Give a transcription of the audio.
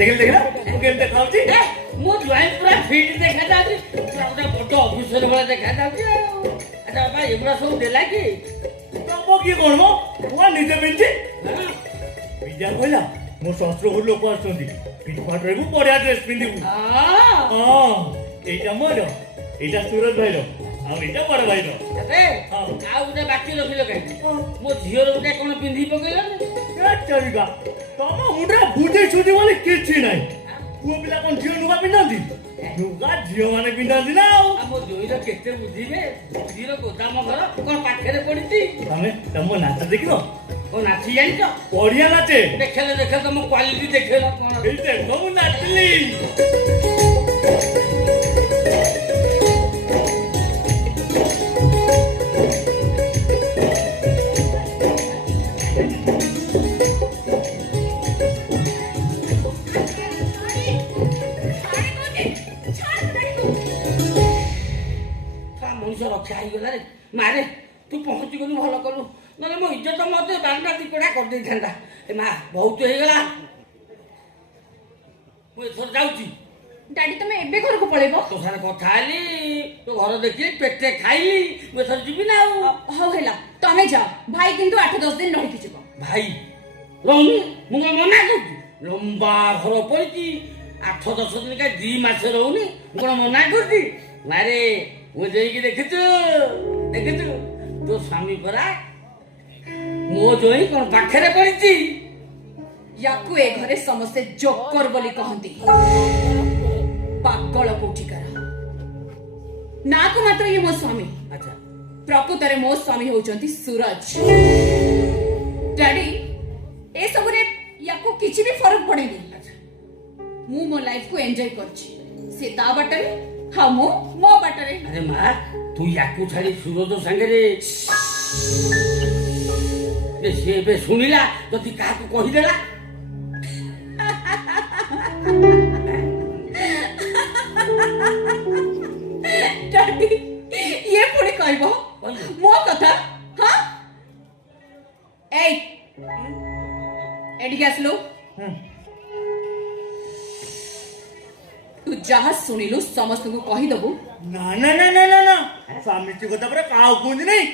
ଦେଖିଲ ଦେଖିଲ ମୁଁ କେମିତି ଦେଖାଉଛି? ମୁଁ ଜ୍ୱାଇଁ ପୁରା ଫିଟ୍ ଦେଖାଯାଉଛି, ପୁରା ଗୋଟେ ବଡ଼ ଅଫିସର ଭଳିଆ ଦେଖାଯାଉଛି ଆଉ। ଆଚ୍ଛା ବାପା ଏଗୁଡ଼ା ସବୁ ଦେଲା କି? ତମ କିଏ କଣ ମ ମୁଁ ନିଜେ ପିନ୍ଧି ବିଜା କହିଲା ମୋ ଶସ୍ତ୍ର ଘରୁ ଲୋକ ଆସୁଛନ୍ତି ପିଠି ପାଟ ରହିବୁ ବଢିଆ ଡ୍ରେସ୍ ପିନ୍ଧିବୁ। ହଁ ଏଇଟା ମୋର, ଏଇଟା ସୁରଜ ଭାଇର, ଆଉ ଏଇଟା ବଡ ଭାଇର। ଆଉ ଗୋଟେ ବାକି ରଖିଲ କାହିଁକି? ମୋ ଝିଅର ଗୋଟେ କଣ ପିନ୍ଧି ପକେଇଲନି? ଚଳିକା ତମ ମୁଣ୍ଡରେ ବୁଝେଇ ସୁଝି ବୋଲି କିଛି ନାହିଁ। ପୁଅ ପିଲା କଣ ଝିଅ ନୁଗା ପିନ୍ଧନ୍ତି? ନୁଗା ଝିଅ ମାନେ ପିନ୍ଧନ୍ତି ନା ଆଉ। ଆମ ଜୋଇର କେତେ ବୁଝିବେ? ବୁଦ୍ଧିର ଗୋଦାମ ଘର କଣ ପାଖରେ ପଡିଛି? ତମ ନାଚ ଦେଖିବ? କଣ ନାଚି ଜାଣିଛ? ବଢିଆ ନାଚେ। ଦେଖେଇଲ ଦେଖେଇଲ ତମ କ୍ୱାଲିଟି ଦେଖେଇଲ କଣ? ଏଇ ଦେଖ ମୁଁ ନାଚିଲି। ମଣିଷ ରକ୍ଷା ହେଇଗଲା ରେ। ମାରେ ତୁ ପହଞ୍ଚିଗଲୁ ଭଲ କଲୁ, ନହେଲେ ମୋ ଇଜ୍ଜତ ମତେ ବାରଟା ତିକଡ଼ା କରିଦେଇଥାନ୍ତା। ଏ ମା ବହୁତ ହେଇଗଲା, ମୁଁ ଏଥର ଯାଉଛି। ଡାଡି ତମେ ଏବେ ଘରକୁ ପଳେଇବ? ତୋ ସାଙ୍ଗରେ କଥା ହେଲି, ତୋ ଘର ଦେଖିଲି, ପେଟେ ଖାଇଲି, ମୁଁ ଏଥର ଯିବି ନା ଆଉ। ହଉ ହେଲା ତମେ ଯାଅ, ଭାଇ କିନ୍ତୁ 8-10 ଦିନ ରହିକି ଯିବ। ଭାଇ ରହୁନି, ମୁଁ କଣ ମନା କରୁଛି? ଲମ୍ବା ଘର ପଡ଼ିଛି, 8-10 ଦିନ କାହିଁ 2 ମାସ ରହୁନି, ମୁଁ କଣ ମନା କରୁଛି? ମାରେ ମୁଁ ଯାଇକି ଦେଖିଛୁ ତୋ ସ୍ୱାମୀ ପରା ମୋ ଜୋଇଁ କଣ ପାଖରେ ପଡ଼ିଛି? ୟାକୁ ଏ ଘରେ ସମସ୍ତେ ଜୋକର ବୋଲି କହନ୍ତି, ପାଗଳ କୋଠିକାର। ନାକୁ ମାତ୍ର ଇଏ ମୋ ସ୍ୱାମୀ, ଆଚ୍ଛା ପ୍ରକୃତରେ ମୋ ସ୍ୱାମୀ ହଉଛନ୍ତି ସୁରଜ। ଡାଡି ଏସବୁରେ ୟାକୁ କିଛି ବି ଫରକ ପଡେନି। ମୁଁ ମୋ ଲାଇଫକୁ ଏନ୍ଜୟ କରୁଛି, ସେ ତା ବାଟରେ ହଁ ମୁଁ ମୋ ବାଟରେ। ଆରେ ମା ତୁ ୟାକୁ ଛାଡ଼ି ସୁରଜ ସାଙ୍ଗରେ ସିଏ ଏବେ ଶୁଣିଲା ଯଦି କାହାକୁ କହିଦେଲା? ଡାଡି ଇଏ ପୁଣି କହିବ ମୋ କଥା? ହଁ ଏଇ ଏଠିକି ଆସିଲୁ। ତୁ ଯାହା ଶୁଣିଲୁ ସମସ୍ତଙ୍କୁ କହିଦବୁ? ନା ନା ନା ନା ନା ନା ସ୍ୱାମୀ କଥା ପୁରା କାହାକୁ କୁହନ୍ତି ନାଇଁ।